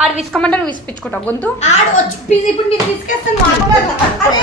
ఆడు విసుకమంటే నువ్వు విసిపించుకుంటావు గొంతు. ఆడు వచ్చి ఇప్పుడు మీరు తీసుకెస్తాను మాట్లాడాలి అరే.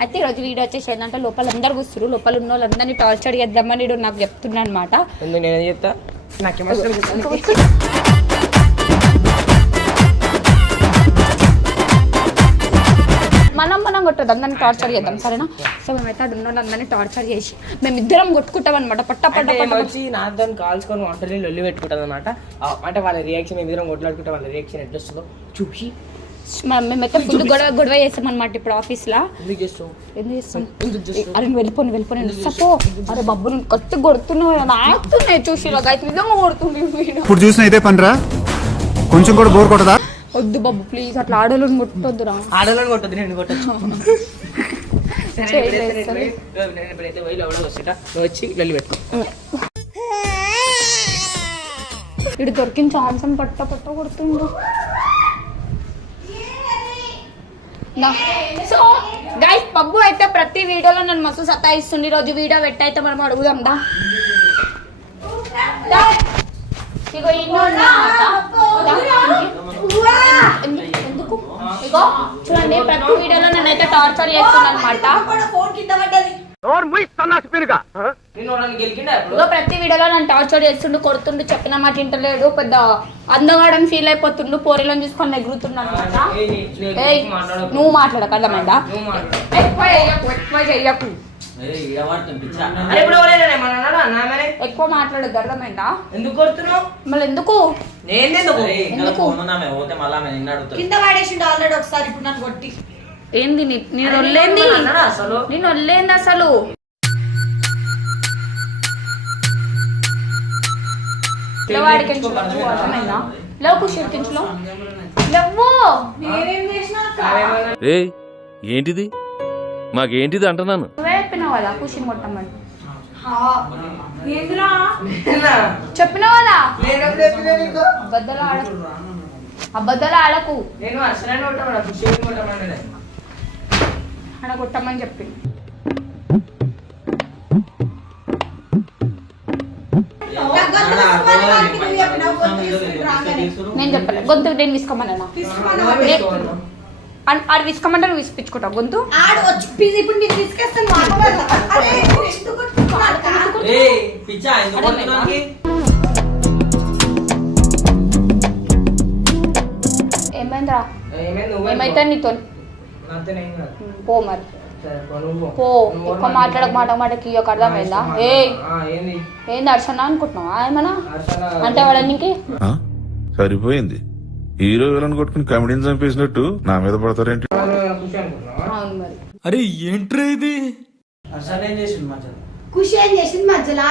అయితే ఈరోజు వీడియో వచ్చేసి ఏంటంటే లోపల అందరు కూర్చురు లోపల ఉన్న వాళ్ళందరినీ టార్చర్ చేద్దామని నాకు చెప్తున్నా అనమాట నేనేం చెప్తా? నాకేమో మనం మనం కొట్టదు అందరిని టార్చర్ చేద్దాం సరేనా? సో మేమైతే అక్కడ ఉన్న వాళ్ళందరినీ టార్చర్ చేసి మేమిద్దరం కొట్టుకుంటాం అనమాట పట్ట పట్ట వచ్చి నాతో కాల్చుకొని వంటలు లొల్లి పెట్టుకుంటాను అనమాట అంటే వాళ్ళ రియాక్షన్ ఎదురు కొట్లాడుకుంటే వాళ్ళ రియాక్షన్ ఎట్లా వస్తుందో చూసి మేమైతే ఫుల్ గొడవ గొడవ చేస్తాం అనమాట ఇప్పుడు ఆఫీస్ లా ఎందుకు చేస్తావు? ఏం చేస్తాం? ఎందుకు చేస్తావు? అరే వెళ్ళిపోను వెళ్ళిపోను సపో. అరే బబ్బు నేను కత్తి కొడుతున్నావు నాకుతున్నాయి చూసి అయితే నిజంగా కొడుతుంది ఇప్పుడు చూసిన ఇదే పనిరా? కొంచెం కూడా బోర్ కొట్టదా? వద్దు బాబు ప్లీజ్ అట్లా ఆడోళ్ళని ముట్టొద్దురా ఆడలను కొట్టదు నేను కొట్టచ్చు. వచ్చి లొల్లి పెట్టుకో. ఇడు దొరికిన ఛాన్స్ అని పట్ట పట్ట కొడుతుండు. సో గైస్ పబ్బు అయితే ప్రతి వీడియోలో నన్ను మస్తు సతాయిస్తుంది ఈ రోజు వీడియో పెట్టయితే మనం అడుగుదాం దా. ఇగో ఇన్నో ఎందుకు? ఇగో చూడండి ప్రతి వీడియోలో నన్నైతే టార్చర్ చేస్తుంది అనమాట ప్రతి వీడియోలో నన్ను టార్చర్ చేస్తుండు కొడుతుండు చెప్పిన మాట వింటలేడు పెద్ద అందగాడని ఫీల్ అయిపోతుండు పోరీలను చూసుకొని ఎగురుతుండు అనమాట ఏయ్, నీ- నీ- ఏయ్, నీకు మాట్లాడకు. నువ్వు మాట్లాడక అర్థమైందా? చెయ్యకు ఎక్కువ మాట్లాడద్దు అర్థమైందా? ఎందుకు కొడుతున్నావు? మళ్ళీ ఎందుకు? ఎందుకు? కింద పడేసిండు ఆల్రెడీ ఒకసారి ఇప్పుడు నన్ను కొట్టి. ఏంది నీ- నేను వల్లేంది అసలు? నేను వల్లేంది అసలు. ఏంటిది? మాకేంటిది అంటున్నాను? నువ్వే చెప్పినావు కదా కొట్టమని. కదా? అబద్ధాలు ఆడకు. అబద్ధాలు ఆడకు. నేను అసలైన కొట్టమన్నా ఖుషి కొట్టమన్నా ఆడ కొట్టమని చెప్పి దగ్గరకు వస్తున్నాను వాడికి నువ్వు చెప్పినావు, గొంతు తీసుకుని రాగానే. నేను చెప్పలే గొంతు నేను విసుకోమన్నా. ఆడు విసుకోమంటే నువ్వు విసిపించుకుంటావు గొంతు? ఏమైందిరా ఏమైతే నీతో. పో మరి. సరే, పో ఎక్కువ మాట్లాడక మాట మాటకి ఇయ్యక అర్థమైందా ఆ, ఏ ఏంది? ఏంది అర్చన అనుకుంటున్నావా ఏమన్నా అంటే వాడు నీకు ఆ? సరిపోయింది. హీరో విలన్ కొట్టుకుని కమెడీని చంపేసినట్టు నా మీద పడతారేంటి? అరే ఏంట్రా ఇది? ఖుషి ఏం చేసింది మధ్యలో?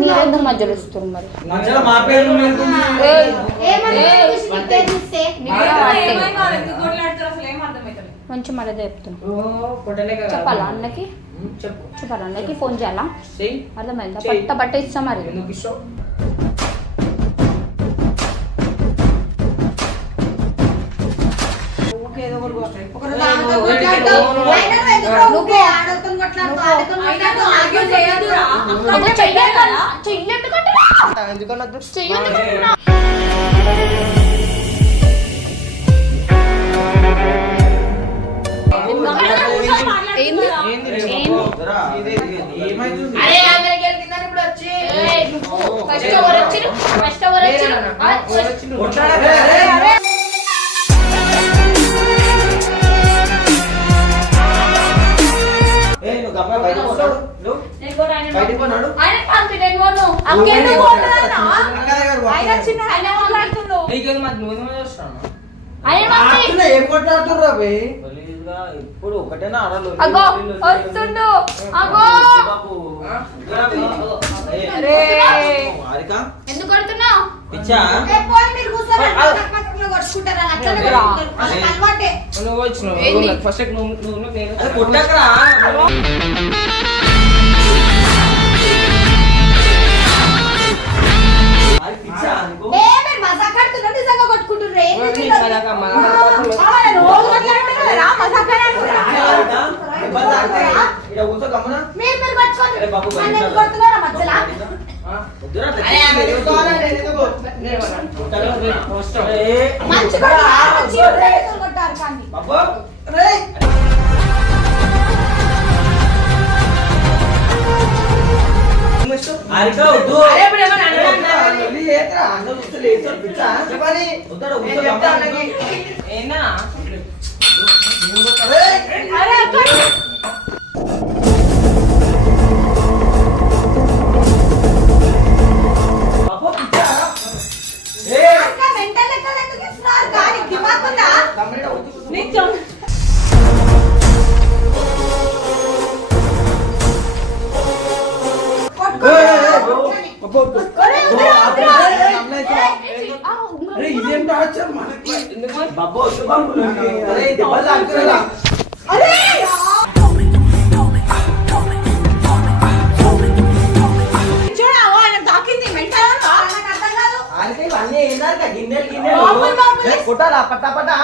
మీరెందుకు మధ్యలో వస్తారు మరి? మధ్యలో మా పేరు మేలుకుంది. ఏయ్, ఏమన్నా కొంచెం మళ్ళీ చెప్తున్నా. చెప్పాలా అన్నకి? చెప్పు. చెప్పాలా అన్నకి? ఫోన్ చేయాలా? అర్థమైందా. పట్ట బట్ట ఇస్తా మరి. అరే అందరికి గెలిచిందని ఇప్పుడు వచ్చి. ఏయ్, నువ్వు ఫస్ట్ ఎవరు వచ్చిరు? ఫస్ట్ ఎవరు వచ్చిరు? ఆయన పంపి. ఏం కొట్లాడుతుర్రా బే? ఇప్పుడు ఒకటేనా అరలు? అగో వస్తుండు. అగో. హారిక ఎందుకు కొడుతున్నావు? పిచ్చా? పోయి మీరు. నువ్వు వచ్చినావు? ఫస్ట్ నువ్వు నేను కొట్టకరా. పిచ్చా నిజంగా. ఏంది ఏంది వీళ్ళు? మజాకా, మజాకా? ఆ, నేను రోజు కొట్లాడుతున్నారా? మజాక్ ఆడుతున్నారా? హారిక, దెబ్బలు తాకుతాయి. ఈడ కూర్చో గమ్మున. మీరు మీరు కొట్టుకోండి. అరే బాబు, నన్ను బయట ఎందుకు కొడుతున్నారా మధ్యలో? వద్దురా, అట్లా అరే, ఆమె చేయకు. ఎందుకు? అరే, మంచి కొట్టారు, చీప్ రేటుతో కొట్టారు కానీ. బాబు, హారిక వద్దు. అరే ఇప్పుడు ఏమన్నా అన్నాడా? వెళ్ళి ఏతరా, అందరూ చూస్తే లేస్తారు, పిచ్చా. చెప్పాలి. వద్దురా, నేను కూర్చో చెప్తా గమ్మున. అన్నకి. ఏందా అరే, అక్కడ. బాబు, గిన్నెలు గిన్నెలు కొట్టాలా? పట్టా పట్టా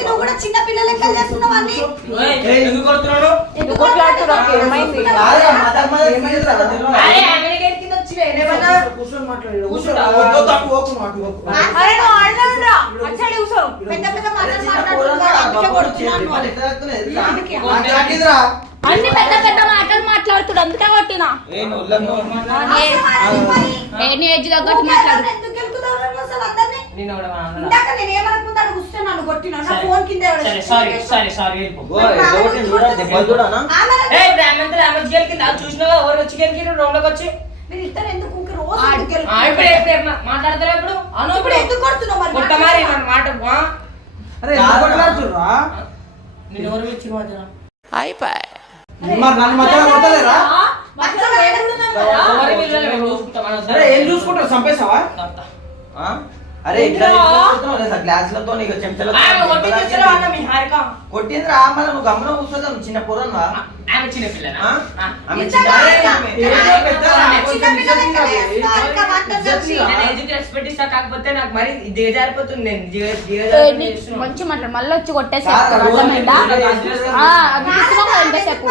నువ్వు కూడా చిన్న పిల్లల చేస్తున్నావు అన్ని? ఎందుకు కొడుతున్నాడు? ఎందుకు కొట్లాడుతున్నావు? ఏమైంది? చేతి. అన్ని పెద్ద పెద్ద అందుకే కొట్టినా. ఏ నొల్లను. అరే, మరి, మరి. ఏ నీ ఏజ్ తగ్గట్టు మాట్లాడు. ఎందుకు గెలుకుతావు రా అసలు అందరినీ? నేను కూడా మా అన్నలా. ఇందాక నేను ఏమనుకుంటాను కూర్చో నన్ను కొట్టినా నా సరే. ఫోన్ కింద ఎవడో సరే సారీ సారీ సారీ గో, ఎవరిని చూడా, దెబ్బలు చూడనా? ఆమెను ఏ ఇప్పుడు ఆమెంతా ఆమె గెలికింది అది చూసినావా? ఎవరు వచ్చి గెలికిరు రోడ్లోకి వచ్చి. మీరు ఇద్దరు ఎందుకు మాట్లాడతారా ఇప్పుడు? అను ఇప్పుడు కొడుతున్నావు మరి? మాట. అరే మరి నన్ను కొట్టలేరా? ఏం చంపేసావా? అరే ఇట్లా గ్లాసులతో నీకు చెంచాలతో కొట్టిందిరా మళ్ళీ నువ్వు గమనం కూర్చోదాం చిన్న పొరన్నా? ఆమె కాకపోతే నాకు మరి దిగజారిపోతుంది మంచి మాట్లాడు. మళ్ళీ వచ్చి కొట్టేసి అర్థమైందా? అది ఎంతసేపు?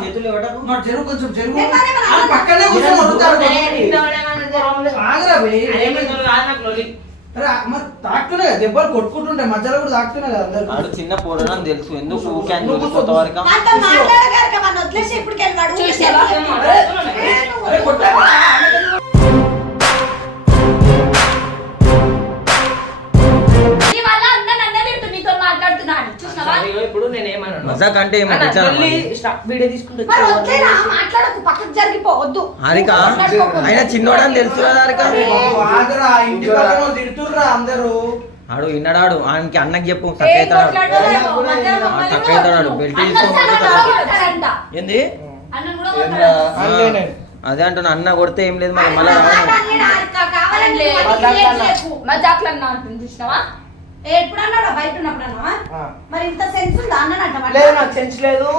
చేతులు ఇవ్వటకు కొంచెం పక్కనే కూర్చొని మరి కదా దెబ్బలు కొట్టుకుంటుంటాయి మధ్యలో కూడా తాకుతున్నాయి కదా అందరు. చిన్న పోరడని తెలుసు ఎందుకు ఊకే అని కొత్త వరకు నాతో స్టాప్ వీడియో తీసుకుంటే హారిక ఆయన చిన్నోడని తెలుసు ఆడు విన్నాడాడు ఆయనకి అన్నకి చెప్పు తక్కువ కొట్లాడలేమో, మధ్యాహ్నం మమ్మల్ని తక్కువ అవుతాడు బెల్ట్. కొడతారంట. ఏంది? అదే అంటున్నా అన్న కొడితే ఏం లేదు మరి మళ్ళీ బయట ఉన్నప్పుడు అన్నావా. మరి ఇంత సెన్స్ ఉందా? లేదు నాకు సెన్స్ లేదు.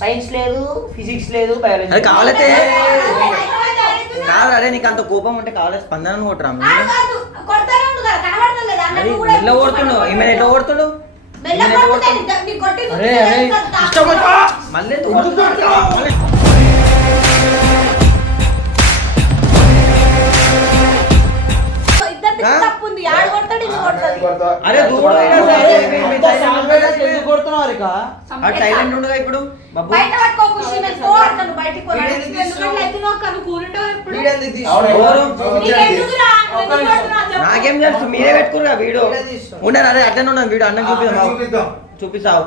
సైన్స్ లేదు ఫిజిక్స్ లేదు బయాలజీ కాదు, అరే నీకు అంత కోపం ఉంటే కావాలి స్పందన కొట్టరా కనబడతలేదా? అన్న హారిక ఆ సైలెంట్ ఉండగా ఇప్పుడు? బయట పట్టుకో ఖుషి నేను పో అంటాను బయటికి పో. నాకేం తెలుసు మీరే పెట్టుకురా వీడియో ఉండరు అరే అట్లనే ఉన్నాను వీడియో అన్నం చూపిద్దాం చూపిస్తావు.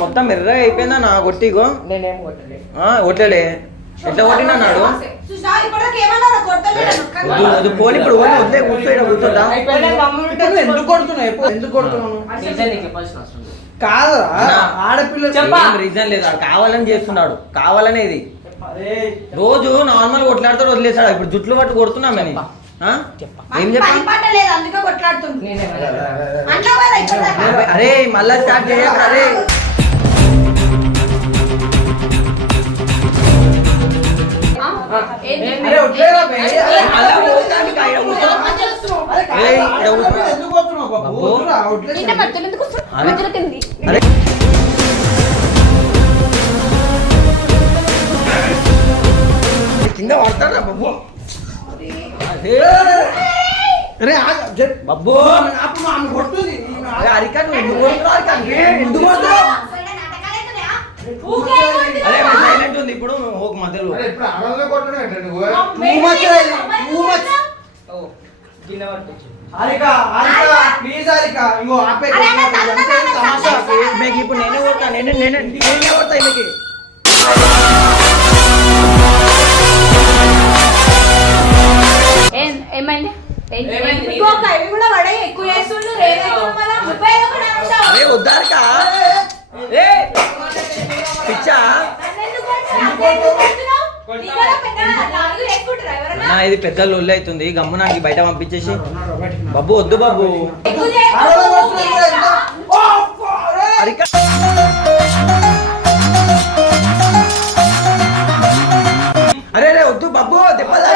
మొత్తం ఎర్రగా అయిపోయిందా నా కొట్టి ఇగో? నేనేం కొట్టలే. ఎట్లా కొట్టినాడు వద్దు వద్దు పోనీ ఇప్పుడు ఓన్లీ వద్దే కూర్చో ఇక్కడ కూర్చోద్దా నువ్వు ఎందుకు కొడుతున్నావు? ఎప్పుడు ఎందుకు కొడుతున్నావు? కాదురా అన్నా. ఆడపిల్ల రీజన్ లేదు? కావాలని చేస్తున్నాడు. కావాలనే ఇది. అరే రోజు నార్మల్ కొట్లాడుతాడు వదిలేసాడు ఇప్పుడు జుట్లు పట్టు కొడుతున్నాం అని పని కదా. అరే మళ్ళా స్టార్ట్ అరే అరే. మధ్యలో ఎందుకు వస్తున్నావు? మధ్యలో కింది కింద పడతాడా బబ్బు ఆగు, అప్పుడు ఆమె కొడుతుంది ఈమె అరే, నువ్వు ఎందుకు కొడుతున్నావు ఎందుకు కొడుతున్నావు? సైలెంట్ ఉంది ఇప్పుడు ఒక మధ్యలో అరే ఇప్పుడు నువ్వు ఓ పట్టుకొచ్చు ప్లీజ్ ఇంకో ఆపే తమాషా. మీకు ఇప్పుడు నేనే కొడతా నేనే నేనే నేనే కొడతా ఈమెకి ఏం- ఏమైంది ఏం- ఏమైంది? ఇంకో ఒక ఇవి కూడా పడే ఎక్కువ ముప్పై వద్దారిక పిచ్చా నన్ను ఎందుకు కొడుతున్నావు? అదే ఎందుకు కొడుతున్నావు? నీకు కూడా పెద్ద నాలుగు ఎక్కుంటారా ఎవరన్నా? నా ఇది పెద్ద లొల్లి అవుతుంది గమ్ము నాకు బయట పంపించేసి బాబు వద్దు బాబు అరే. వద్దు. బాబు దెబ్బలు.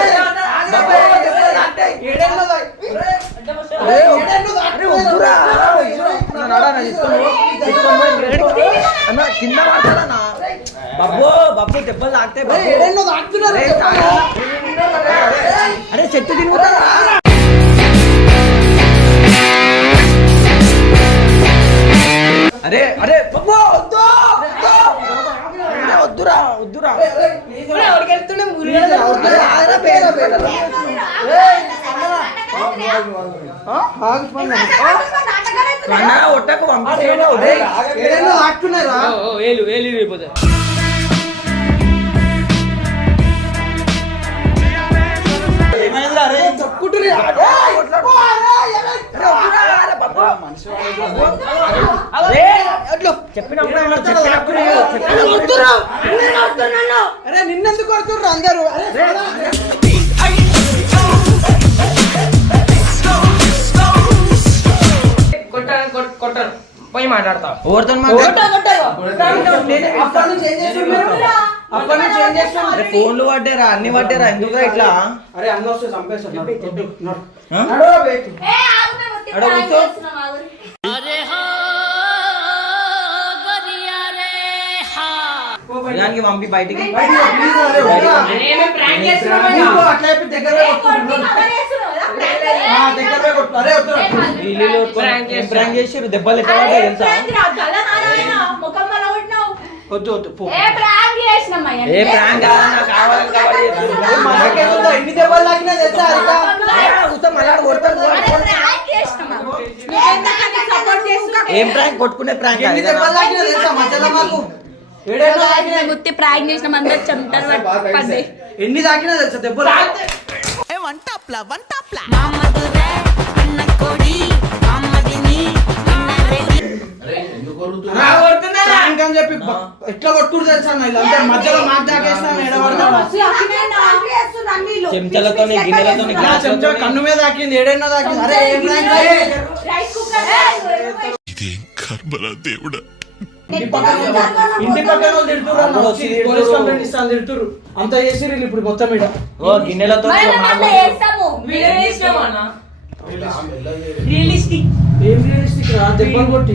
అన్న కింద పడతాడన్నా బాబు బాబు దెబ్బలు తాకితే అరే, చెట్టు తిరుగుతారా అరే అరే బాబు వద్దు వద్దురా వద్దురా. అరే, అరే, ప్లీజ్ రా. వెళ్తుండే అరే, నిన్నెందుకు కొడుతుర్రు అందరూ? కొట్టాను పోయి మాట్లాడతా. ఎవరితో అప్పటి నుంచి ఏం ఫోన్లు పడ్డారా అన్ని పడ్డారా ఎందుకు ఇట్లా అరే అన్న వస్తే. దానికి పంపి బయటికి దెబ్బలు పడ్డాయి తెలుసా. వద్దు వద్దు పో ఏ ప్రాంక్ కావాలి. మనకేముందో ఎన్ని దెబ్బలు తాకినా తెలుసా హరిత? కూర్చో, మళ్ళా కొడతాను. ఏం ప్రాంక్ కొట్టుకునే ప్రాంక్ ఎన్ని దెబ్బలు తాకినా తెలుసా మధ్యలో మాకు. గుత్తి ప్రాంక్ చేసినాం అందరు పడ్డాయి. ఎన్ని తాకినా తెలుసా దెబ్బలు? ప్రాంక్ అని చెప్పి ఎట్లా కొట్టుకుడు తెలుసా వీళ్ళందరూ మధ్యలో మాకు దాకేసినా చెంచాలతో గిన్నెలతో చెంచా కన్ను మీద తాకింది ఏడైనా తాకింది. అరే కర్మరా దేవుడా. ఇంటి పక్కన వాళ్ళు-. వచ్చి పోలీస్ కంప్లైంట్ ఇస్తాను తిడుతుర్రు అంత చేసి వీళ్ళు ఇప్పుడు మొత్తం ఇడ ఓ గిన్నెలతో అన్న? ఏం రియలిస్టిక్ రా? దెబ్బలు కొట్టి